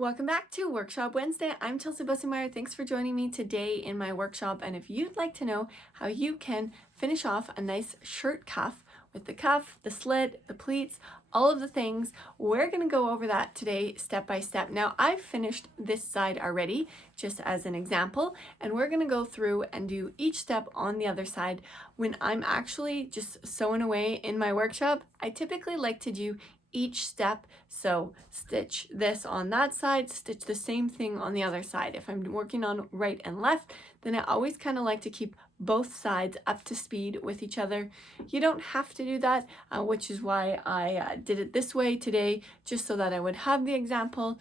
Welcome back to Workshop Wednesday. I'm Chelsea Bussemeyer. Thanks for joining me today in my workshop. And if you'd like to know how you can finish off a nice shirt cuff with the cuff, the slit, the pleats, all of the things, we're going to go over that today step by step. Now, I've finished this side already, just as an example, and we're going to go through and do each step on the other side. When I'm actually just sewing away in my workshop, I typically like to do each step. So stitch this on that side, stitch the same thing on the other side. If I'm working on right and left, then I always kind of like to keep both sides up to speed with each other. You don't have to do that, which is why I did it this way today, just so that I would have the example,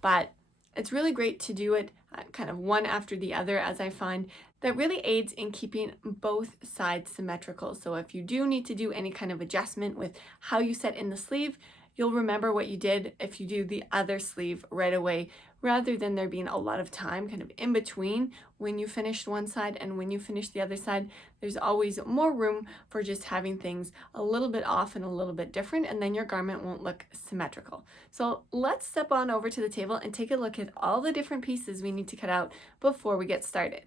but it's really great to do it kind of one after the other, as I find that really aids in keeping both sides symmetrical. So if you do need to do any kind of adjustment with how you set in the sleeve, you'll remember what you did if you do the other sleeve right away, rather than there being a lot of time kind of in between when you finished one side and when you finish the other side. There's always more room for just having things a little bit off and a little bit different, and then your garment won't look symmetrical. So let's step on over to the table and take a look at all the different pieces we need to cut out before we get started.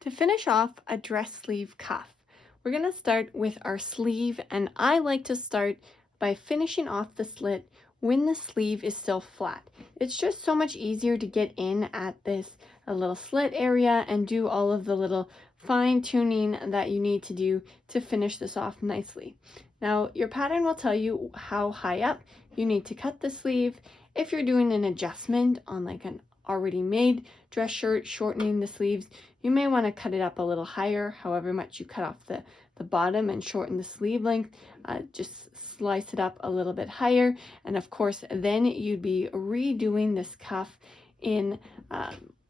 To finish off a dress sleeve cuff, we're going to start with our sleeve, and I like to start by finishing off the slit when the sleeve is still flat. It's just so much easier to get in at this little slit area and do all of the little fine tuning that you need to do to finish this off nicely. Now, your pattern will tell you how high up you need to cut the sleeve. If you're doing an adjustment on like an already made dress shirt, shortening the sleeves, you may want to cut it up a little higher, however much you cut off the bottom and shorten the sleeve length. Just slice it up a little bit higher, and of course then you'd be redoing this cuff in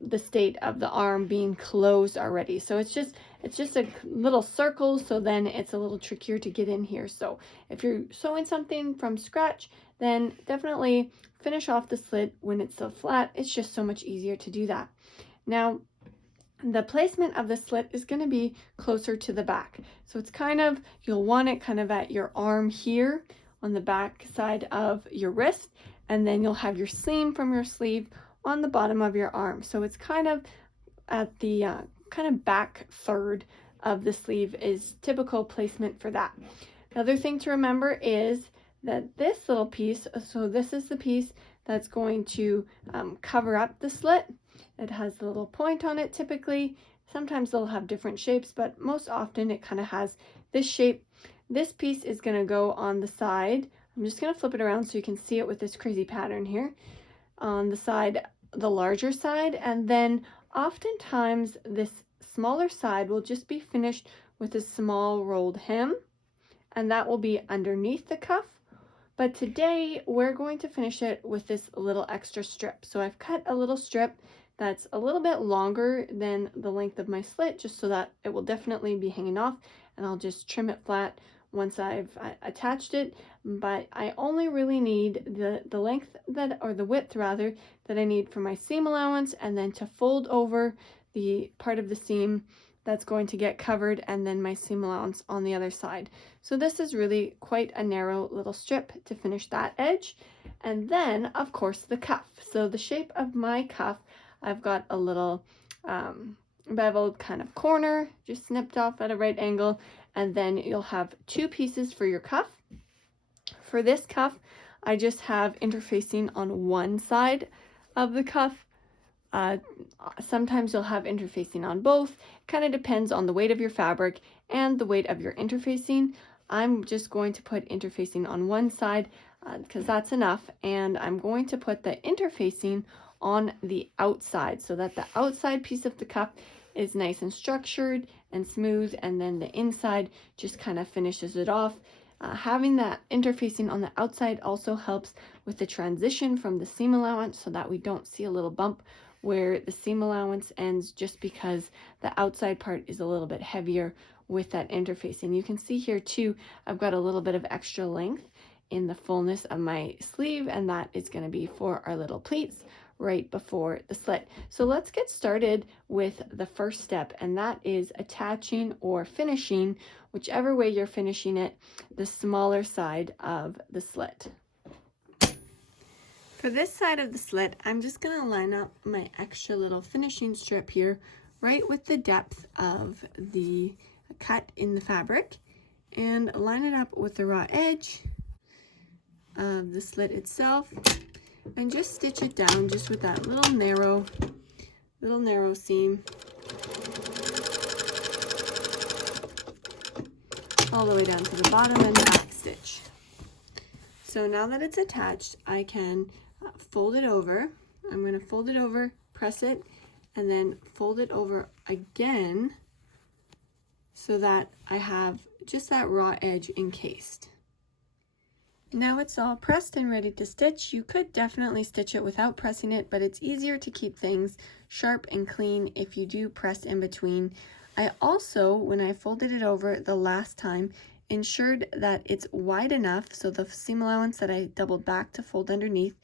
the state of the arm being closed already. So it's just a little circle, so then it's a little trickier to get in here. So if you're sewing something from scratch, then definitely finish off the slit when it's still flat. It's just so much easier to do that. Now, the placement of the slit is going to be closer to the back. So it's kind of, you'll want it kind of at your arm here on the back side of your wrist, and then you'll have your seam from your sleeve on the bottom of your arm. So it's kind of at the kind of back third of the sleeve is typical placement for that. Another thing to remember is that this little piece, so this is the piece that's going to cover up the slit. It has the little point on it typically. Sometimes they'll have different shapes, but most often it kind of has this shape. This piece is going to go on the side. I'm just going to flip it around so you can see it with this crazy pattern here. On the side, the larger side, and then oftentimes this smaller side will just be finished with a small rolled hem, and that will be underneath the cuff. But today we're going to finish it with this little extra strip. So I've cut a little strip that's a little bit longer than the length of my slit, just so that it will definitely be hanging off, and I'll just trim it flat once I've attached it. But I only really need the length that, or the width rather, that I need for my seam allowance, and then to fold over the part of the seam that's going to get covered, and then my seam allowance on the other side. So this is really quite a narrow little strip to finish that edge. And then of course the cuff. So the shape of my cuff, I've got a little beveled kind of corner just snipped off at a right angle, and then you'll have two pieces for your cuff. For this cuff, I just have interfacing on one side of the cuff. Sometimes you'll have interfacing on both. Kind of depends on the weight of your fabric and the weight of your interfacing. I'm just going to put interfacing on one side because that's enough, and I'm going to put the interfacing on the outside so that the outside piece of the cuff is nice and structured and smooth, and then the inside just kind of finishes it off. Having that interfacing on the outside also helps with the transition from the seam allowance, so that we don't see a little bump where the seam allowance ends, just because the outside part is a little bit heavier with that interfacing. You can see here too, I've got a little bit of extra length in the fullness of my sleeve, and that is going to be for our little pleats right before the slit. So let's get started with the first step, and that is attaching or finishing, whichever way you're finishing it, the smaller side of the slit. For this side of the slit, I'm just going to line up my extra little finishing strip here right with the depth of the cut in the fabric and line it up with the raw edge of the slit itself and just stitch it down just with that little narrow seam all the way down to the bottom and back stitch. So now that it's attached, I can fold it over. I'm going to fold it over, press it, and then fold it over again so that I have just that raw edge encased. Now it's all pressed and ready to stitch. You could definitely stitch it without pressing it, but it's easier to keep things sharp and clean if you do press in between. I also, when I folded it over the last time, ensured that it's wide enough, so the seam allowance that I doubled back to fold underneath,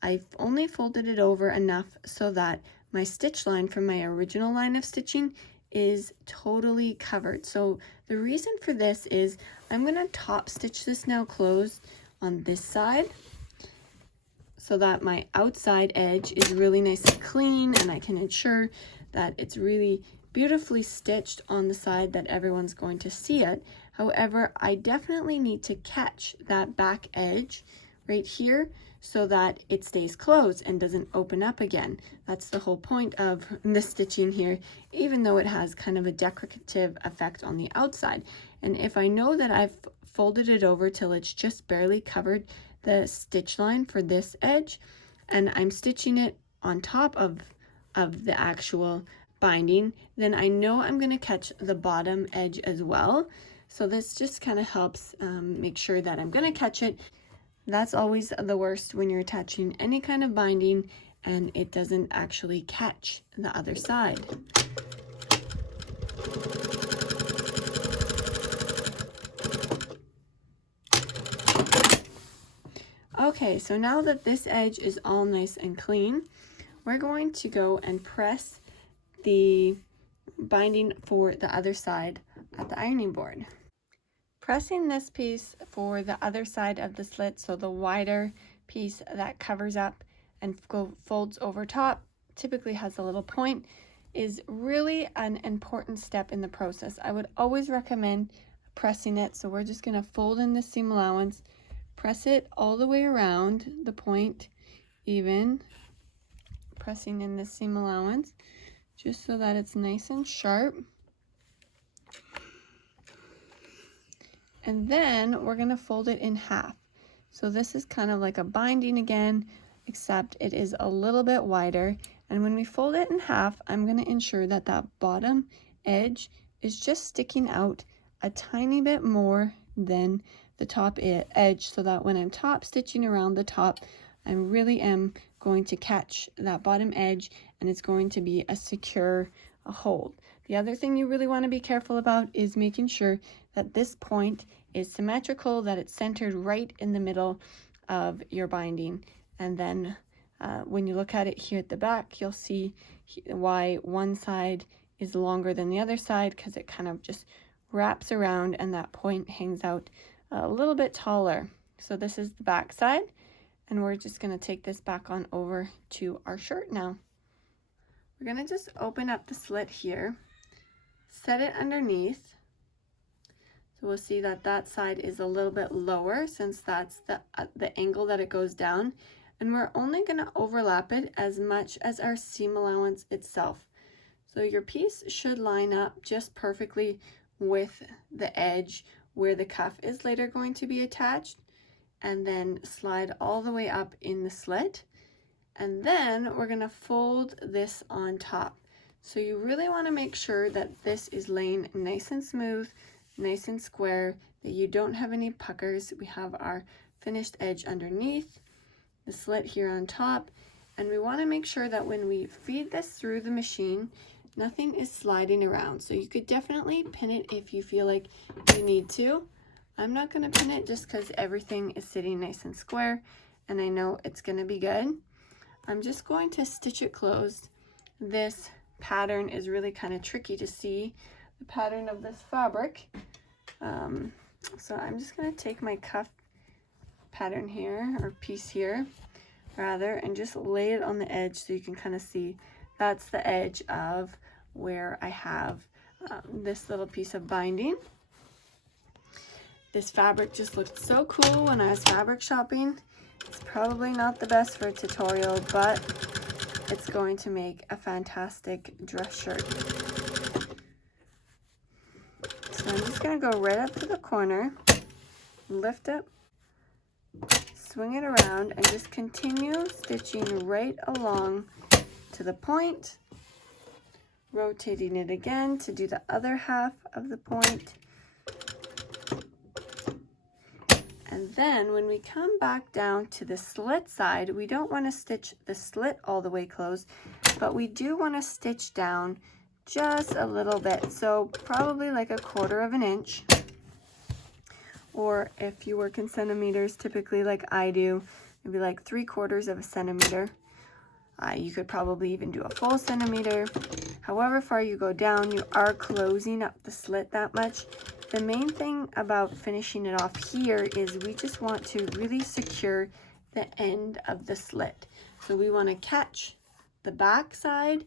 I've only folded it over enough so that my stitch line from my original line of stitching is totally covered. So the reason for this is I'm going to top stitch this now closed on this side so that my outside edge is really nice and clean, and I can ensure that it's really beautifully stitched on the side that everyone's going to see it. However, I definitely need to catch that back edge right here so that it stays closed and doesn't open up again. That's the whole point of the stitching here, even though it has kind of a decorative effect on the outside. And if I know that I've folded it over till it's just barely covered the stitch line for this edge, and I'm stitching it on top of the actual binding, then I know I'm going to catch the bottom edge as well. So this just kind of helps make sure that I'm going to catch it. That's always the worst when you're attaching any kind of binding and it doesn't actually catch the other side. Okay, so now that this edge is all nice and clean, we're going to go and press the binding for the other side at the ironing board. Pressing this piece for the other side of the slit, so the wider piece that covers up and folds over top, typically has a little point, is really an important step in the process. I would always recommend pressing it. So we're just going to fold in the seam allowance, press it all the way around the point, even pressing in the seam allowance just so that it's nice and sharp. And then we're going to fold it in half. So this is kind of like a binding again, except it is a little bit wider. And when we fold it in half, I'm going to ensure that that bottom edge is just sticking out a tiny bit more than the top edge, so that when I'm top stitching around the top, I really am going to catch that bottom edge and it's going to be a secure hold. The other thing you really want to be careful about is making sure that this point is symmetrical, that it's centered right in the middle of your binding. And then when you look at it here at the back, you'll see why one side is longer than the other side, because it kind of just wraps around and that point hangs out a little bit taller. So this is the back side, and we're just going to take this back on over to our shirt now. We're going to just open up the slit here, set it underneath. So we'll see that that side is a little bit lower since that's the angle that it goes down. And we're only going to overlap it as much as our seam allowance itself. So your piece should line up just perfectly with the edge where the cuff is later going to be attached, and then slide all the way up in the slit. And then we're going to fold this on top. So you really want to make sure that this is laying nice and smooth, nice and square, that you don't have any puckers. We have our finished edge underneath, the slit here on top, and we want to make sure that when we feed this through the machine, nothing is sliding around. So you could definitely pin it if you feel like you need to. I'm not going to pin it just because everything is sitting nice and square and I know it's going to be good. I'm just going to stitch it closed. This pattern is really kind of tricky to see, the pattern of this fabric. So I'm just going to take my cuff pattern here, or piece here, rather, and just lay it on the edge so you can kind of see that's the edge of where I have this little piece of binding. This fabric just looked so cool when I was fabric shopping. It's probably not the best for a tutorial, but it's going to make a fantastic dress shirt. So I'm just going to go right up to the corner, lift it, swing it around, and just continue stitching right along to the point, rotating it again to do the other half of the point. And then when we come back down to the slit side, we don't want to stitch the slit all the way closed, but we do want to stitch down just a little bit. So probably like 1/4 of an inch, or if you work in centimeters, typically like I do, maybe like 3/4 of a centimeter. You could probably even do a full centimeter. However far you go down, you are closing up the slit that much. The main thing about finishing it off here is we just want to really secure the end of the slit. So we want to catch the back side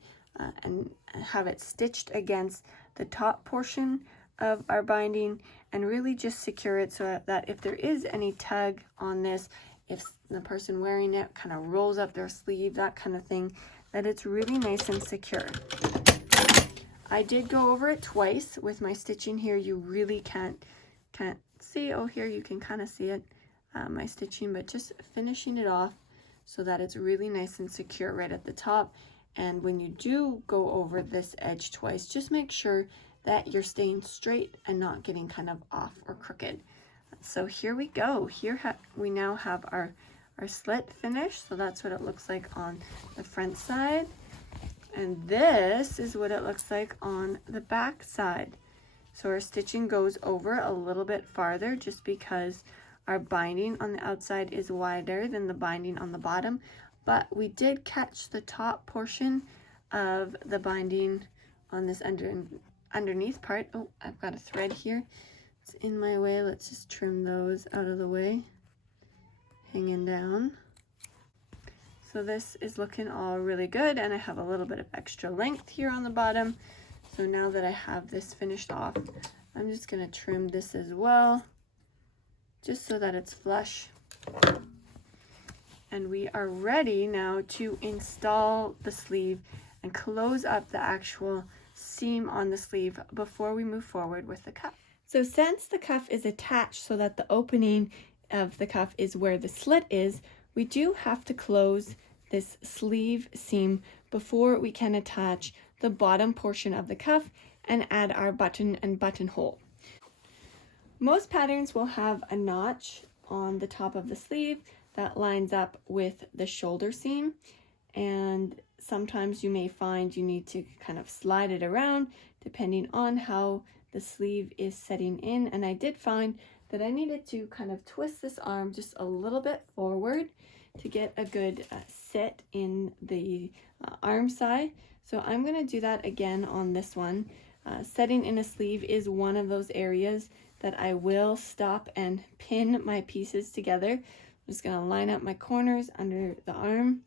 and have it stitched against the top portion of our binding, and really just secure it so that if there is any tug on this, if the person wearing it kind of rolls up their sleeve, that kind of thing, that it's really nice and secure. I did go over it twice with my stitching here. You really can't see. Oh, here you can kind of see it, my stitching, but just finishing it off so that it's really nice and secure right at the top. And when you do go over this edge twice, just make sure that you're staying straight and not getting kind of off or crooked. So here we go. Here we now have our slit finished. So that's what it looks like on the front side. And this is what it looks like on the back side. So our stitching goes over a little bit farther just because our binding on the outside is wider than the binding on the bottom. But we did catch the top portion of the binding on this underneath part. Oh, I've got a thread here. It's in my way. Let's just trim those out of the way. Hanging down. So this is looking all really good, and I have a little bit of extra length here on the bottom. So now that I have this finished off, I'm just going to trim this as well, just so that it's flush. And we are ready now to install the sleeve and close up the actual seam on the sleeve before we move forward with the cuff. So since the cuff is attached so that the opening of the cuff is where the slit is, we do have to close this sleeve seam before we can attach the bottom portion of the cuff and add our button and buttonhole. Most patterns will have a notch on the top of the sleeve that lines up with the shoulder seam, and sometimes you may find you need to kind of slide it around depending on how the sleeve is setting in. And I did find that I needed to kind of twist this arm just a little bit forward to get a good sit in the arm side. So I'm going to do that again on this one. Setting in a sleeve is one of those areas that I will stop and pin my pieces together. I'm just going to line up my corners under the arm.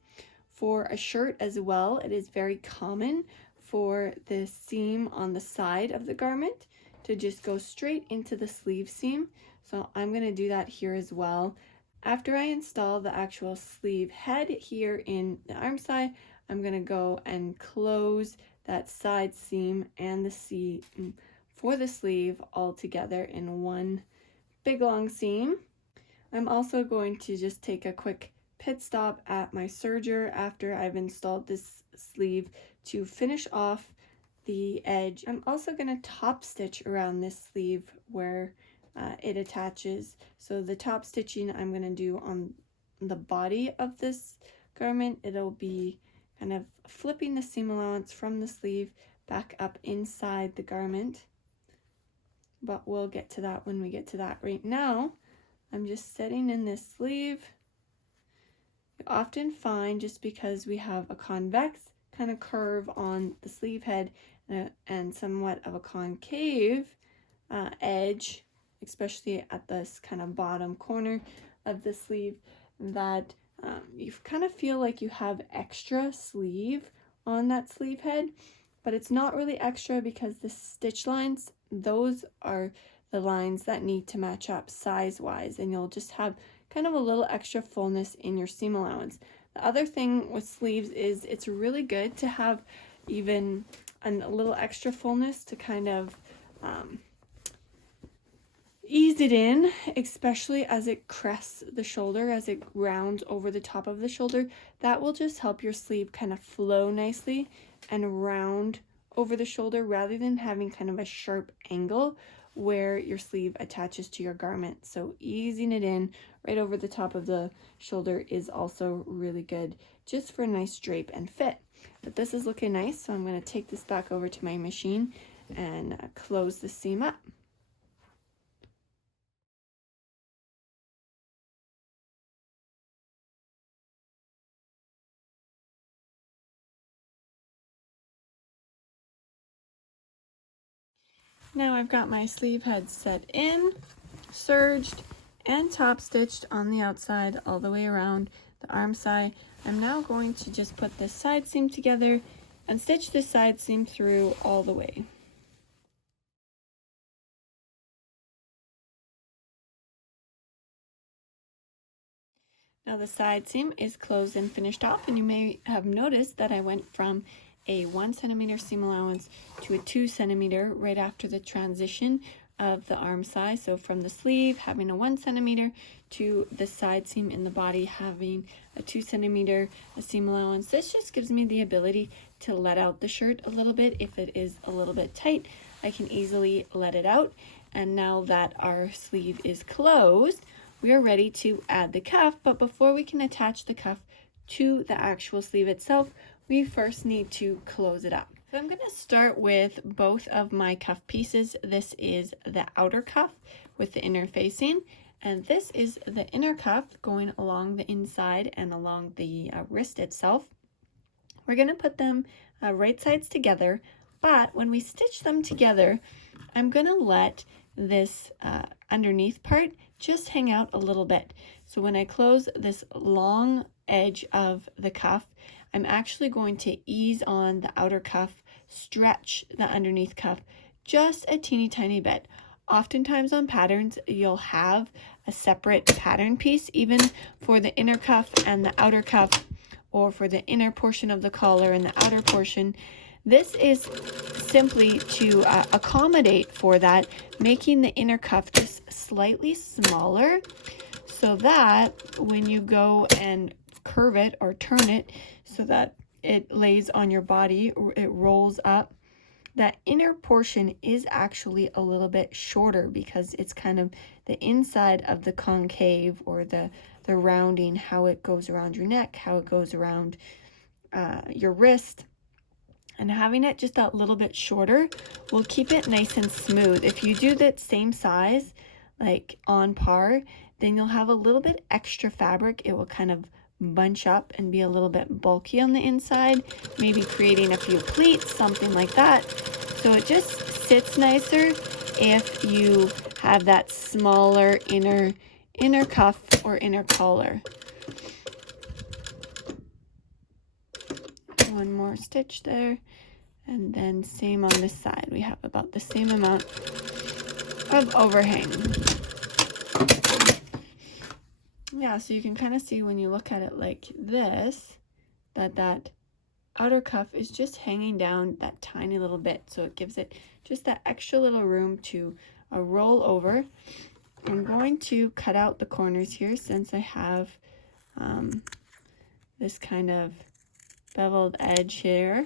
For a shirt as well, it is very common for the seam on the side of the garment to just go straight into the sleeve seam. So I'm going to do that here as well. After I install the actual sleeve head here in the arm side, I'm going to go and close that side seam and the seam for the sleeve all together in one big long seam. I'm also going to just take a quick pit stop at my serger after I've installed this sleeve to finish off the edge. I'm also going to top stitch around this sleeve where it attaches. So the top stitching I'm going to do on the body of this garment, it'll be kind of flipping the seam allowance from the sleeve back up inside the garment. But we'll get to that when we get to that. Right now, I'm just setting in this sleeve. You often find, just because we have a convex kind of curve on the sleeve head and somewhat of a concave edge, especially at this kind of bottom corner of the sleeve, that you kind of feel like you have extra sleeve on that sleeve head, but it's not really extra because the stitch lines, those are the lines that need to match up size wise, and you'll just have kind of a little extra fullness in your seam allowance. The other thing with sleeves is it's really good to have even a little extra fullness to kind of ease it in, especially as it crests the shoulder, as it rounds over the top of the shoulder. That will just help your sleeve kind of flow nicely and round over the shoulder rather than having kind of a sharp angle where your sleeve attaches to your garment. So easing it in right over the top of the shoulder is also really good just for a nice drape and fit. But this is looking nice, so I'm going to take this back over to my machine and close the seam up. Now I've got my sleeve head set in, serged, and top stitched on the outside all the way around the arm side. I'm now going to just put this side seam together and stitch this side seam through all the way. Now the side seam is closed and finished off, and you may have noticed that I went from a 1 centimeter seam allowance to a 2 centimeter right after the transition of the arm size. So from the sleeve having a 1 centimeter to the side seam in the body having a 2 centimeter seam allowance. This just gives me the ability to let out the shirt a little bit. If it is a little bit tight, I can easily let it out. And now that our sleeve is closed, we are ready to add the cuff. But before we can attach the cuff to the actual sleeve itself, we first need to close it up. So I'm going to start with both of my cuff pieces. This is the outer cuff with the inner facing, and this is the inner cuff going along the inside and along the wrist itself. We're going to put them right sides together, but when we stitch them together, I'm going to let this underneath part just hang out a little bit. So when I close this long edge of the cuff, I'm actually going to ease on the outer cuff, stretch the underneath cuff just a teeny tiny bit. Oftentimes on patterns, you'll have a separate pattern piece, even for the inner cuff and the outer cuff, or for the inner portion of the collar and the outer portion. This is simply to accommodate for that, making the inner cuff just slightly smaller so that when you go and curve it or turn it so that it lays on your body, it rolls up, that inner portion is actually a little bit shorter because it's kind of the inside of the concave, or the rounding, how it goes around your neck, how it goes around your wrist. And having it just that little bit shorter will keep it nice and smooth. If you do that same size, like on par, then you'll have a little bit extra fabric. It will kind of bunch up and be a little bit bulky on the inside, maybe creating a few pleats, something like that. So it just sits nicer if you have that smaller inner cuff or inner collar. One more stitch there, and then same on this side. We have about the same amount of overhang. Yeah, so you can kind of see when you look at it like this, that outer cuff is just hanging down that tiny little bit, so it gives it just that extra little room to roll over. I'm going to cut out the corners here since I have this kind of beveled edge here.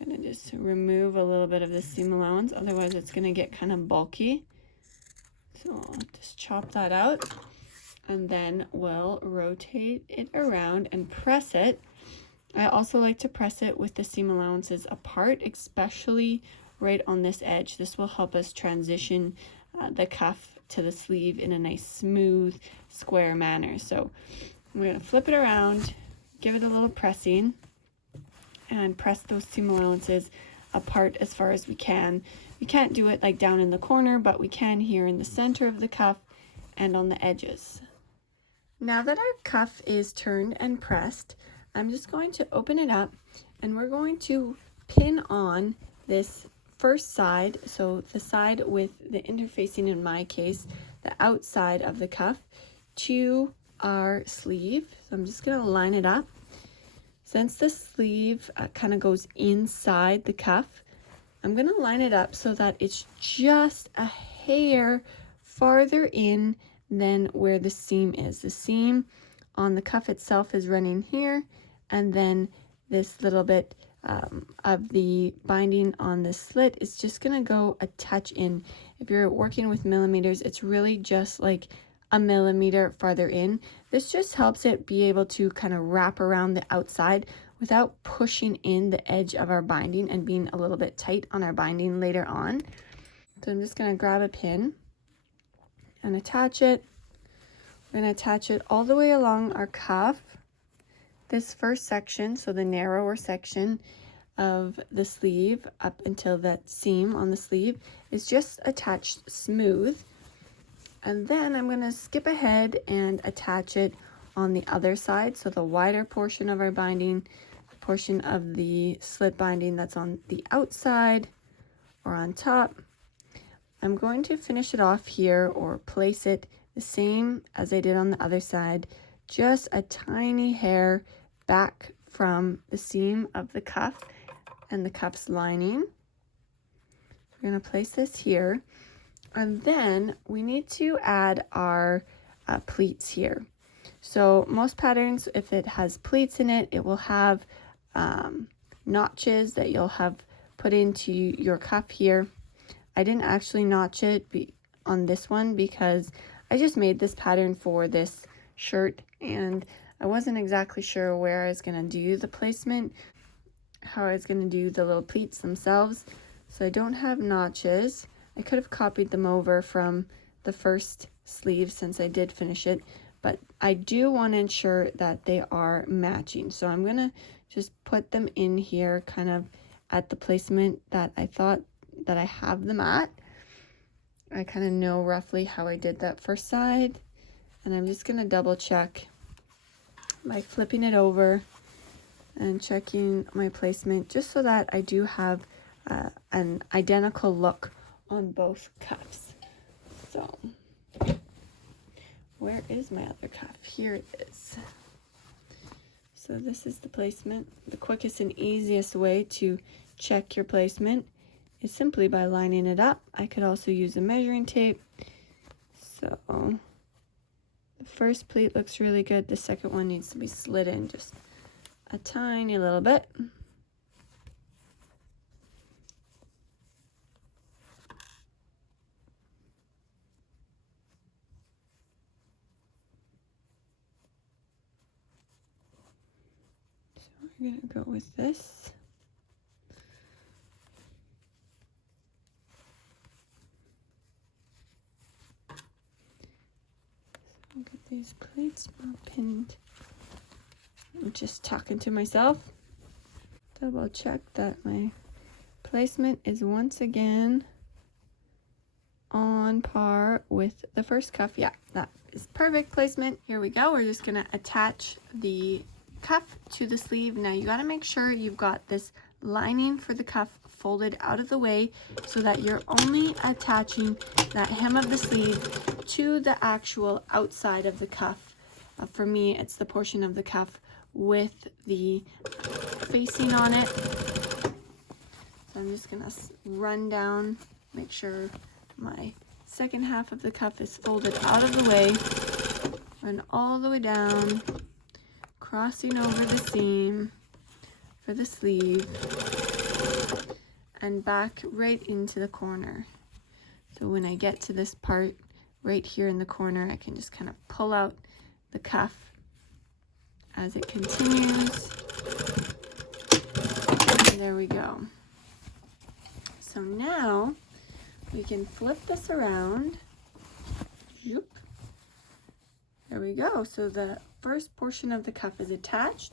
I'm going to just remove a little bit of the seam allowance, otherwise it's going to get kind of bulky. So I'll just chop that out, and then we'll rotate it around and press it. I also like to press it with the seam allowances apart, especially right on this edge. This will help us transition the cuff to the sleeve in a nice smooth square manner. So I'm going to flip it around, give it a little pressing, and press those seam allowances apart as far as we can. We can't do it like down in the corner, but we can here in the center of the cuff and on the edges. Now that our cuff is turned and pressed, I'm just going to open it up and we're going to pin on this first side, so the side with the interfacing, in my case, the outside of the cuff, to our sleeve. So I'm just going to line it up. Since the sleeve kind of goes inside the cuff, I'm going to line it up so that it's just a hair farther in than where the seam is. The seam on the cuff itself is running here, and then this little bit of the binding on the slit is just going to go a touch in. If you're working with millimeters, it's really just like a millimeter farther in. This just helps it be able to kind of wrap around the outside without pushing in the edge of our binding and being a little bit tight on our binding later on. So I'm just going to grab a pin and attach it. We're going to attach it all the way along our cuff. This first section, so the narrower section of the sleeve up until that seam on the sleeve, is just attached smooth. And then I'm going to skip ahead and attach it on the other side, so the wider portion of our binding, the portion of the slit binding that's on the outside or on top. I'm going to finish it off here, or place it the same as I did on the other side, just a tiny hair back from the seam of the cuff and the cuff's lining. We're going to place this here, and then we need to add our pleats here. So most patterns, if it has pleats in it, it will have notches that you'll have put into your cuff here. I didn't actually notch it on this one because I just made this pattern for this shirt, and I wasn't exactly sure where I was going to do the placement, how I was going to do the little pleats themselves. So I don't have notches. I could have copied them over from the first sleeve since I did finish it, but I do want to ensure that they are matching. So I'm going to just put them in here kind of at the placement that I thought that I have them at. I kind of know roughly how I did that first side, and I'm just going to double check by flipping it over and checking my placement, just so that I do have an identical look on both cuffs. So where is my other cuff? Here it is. So this is the placement. The quickest and easiest way to check your placement is simply by lining it up. I could also use a measuring tape. So the first pleat looks really good. The second one needs to be slid in just a tiny little bit. So we're going to go with this. Get these plates all pinned. I'm just talking to myself. Double check that my placement is once again on par with the first cuff. Yeah, that is perfect placement. Here we go. We're just gonna attach the cuff to the sleeve. Now you gotta make sure you've got this lining for the cuff folded out of the way so that you're only attaching that hem of the sleeve to the actual outside of the cuff. For me, it's the portion of the cuff with the facing on it. So I'm just gonna run down, make sure my second half of the cuff is folded out of the way, run all the way down, crossing over the seam for the sleeve, and back right into the corner. So when I get to this part right here in the corner, I can just kind of pull out the cuff as it continues. And there we go. So now we can flip this around. Zoop. There we go. So the first portion of the cuff is attached.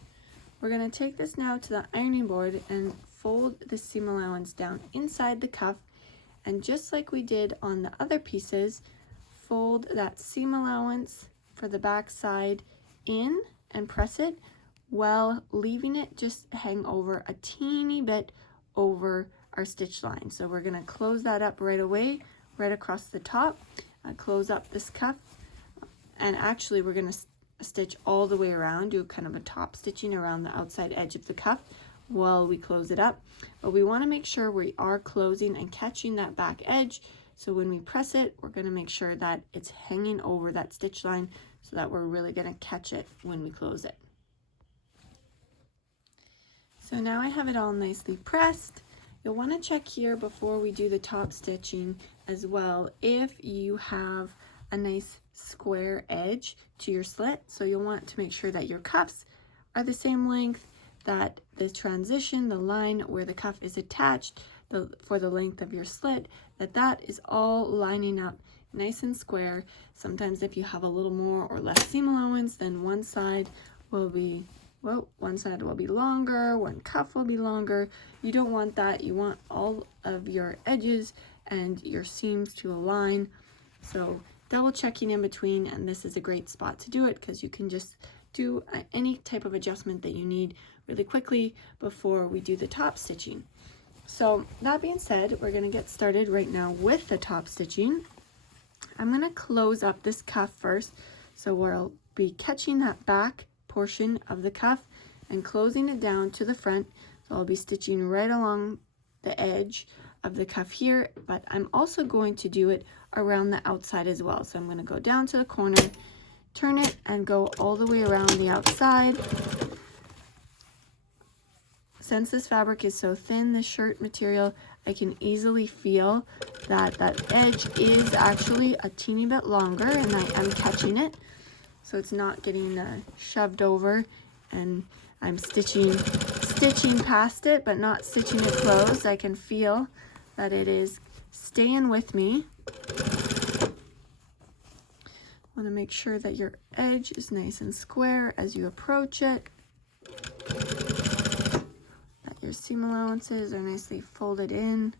We're going to take this now to the ironing board and fold the seam allowance down inside the cuff, and just like we did on the other pieces, fold that seam allowance for the back side in and press it while leaving it just hang over a teeny bit over our stitch line. So we're going to close that up right away, right across the top, close up this cuff, and actually we're going to stitch all the way around, do kind of a top stitching around the outside edge of the cuff while we close it up. But we want to make sure we are closing and catching that back edge, so when we press it, we're going to make sure that it's hanging over that stitch line so that we're really going to catch it when we close it. So now I have it all nicely pressed. You'll want to check here before we do the top stitching as well if you have a nice square edge to your slit. So you'll want to make sure that your cuffs are the same length, that the transition, the line where the cuff is attached for the length of your slit, that is all lining up nice and square. Sometimes if you have a little more or less seam allowance, then one side will be longer, one cuff will be longer. You don't want that. You want all of your edges and your seams to align. So double checking in between, and this is a great spot to do it because you can just do any type of adjustment that you need really quickly before we do the top stitching. So that being said, we're going to get started right now with the top stitching. I'm going to close up this cuff first, so we'll be catching that back portion of the cuff and closing it down to the front. So I'll be stitching right along the edge of the cuff here, but I'm also going to do it around the outside as well. So I'm going to go down to the corner, turn it, and go all the way around the outside. Since this fabric is so thin, this shirt material, I can easily feel that that edge is actually a teeny bit longer, and I am catching it. So it's not getting shoved over, and I'm stitching past it, but not stitching it closed. I can feel that it is staying with me. Want to make sure that your edge is nice and square as you approach it. That your seam allowances are nicely folded in.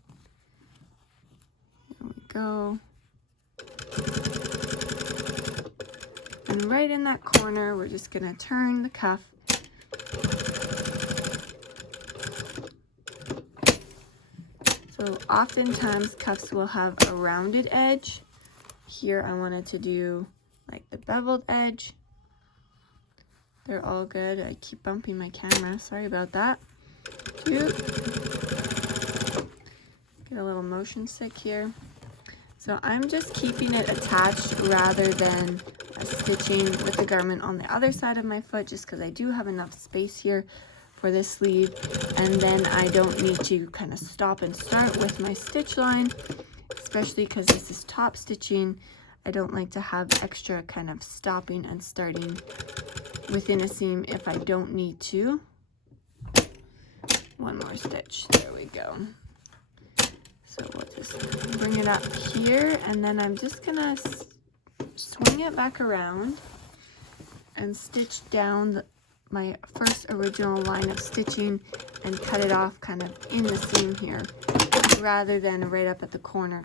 There we go. And right in that corner, we're just going to turn the cuff. So oftentimes cuffs will have a rounded edge. Here I wanted to do like the beveled edge. They're all good. I keep bumping my camera. Sorry about that. Get a little motion stick here. So I'm just keeping it attached rather than stitching with the garment on the other side of my foot, just because I do have enough space here for this sleeve, and then I don't need to kind of stop and start with my stitch line, especially because this is top stitching. I don't like to have extra kind of stopping and starting within a seam if I don't need to. One more stitch. There we go. So we'll just bring it up here, and then I'm just gonna swing it back around and stitch down my first original line of stitching and cut it off kind of in the seam here rather than right up at the corner.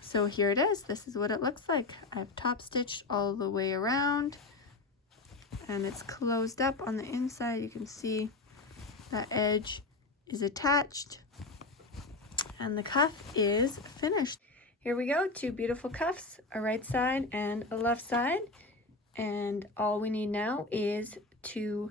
So here it is. This is what it looks like. I've top stitched all the way around, and it's closed up on the inside. You can see that edge is attached, and the cuff is finished. Here we go, two beautiful cuffs, a right side and a left side, and all we need now is two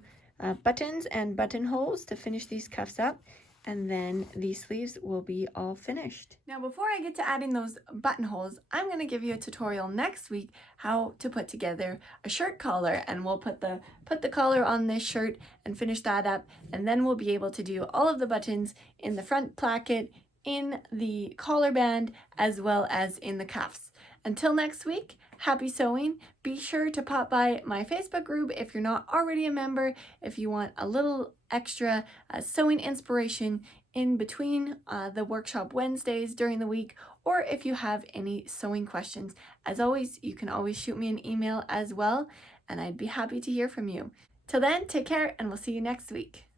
buttons and buttonholes to finish these cuffs up, and then these sleeves will be all finished. Now before I get to adding those buttonholes, I'm going to give you a tutorial next week how to put together a shirt collar, and we'll put the collar on this shirt and finish that up, and then we'll be able to do all of the buttons in the front placket, in the collar band, as well as in the cuffs. Until next week, happy sewing. Be sure to pop by my Facebook group if you're not already a member, if you want a little extra sewing inspiration in between the workshop Wednesdays during the week, or if you have any sewing questions. As always, you can always shoot me an email as well, and I'd be happy to hear from you. Till then, take care, and we'll see you next week.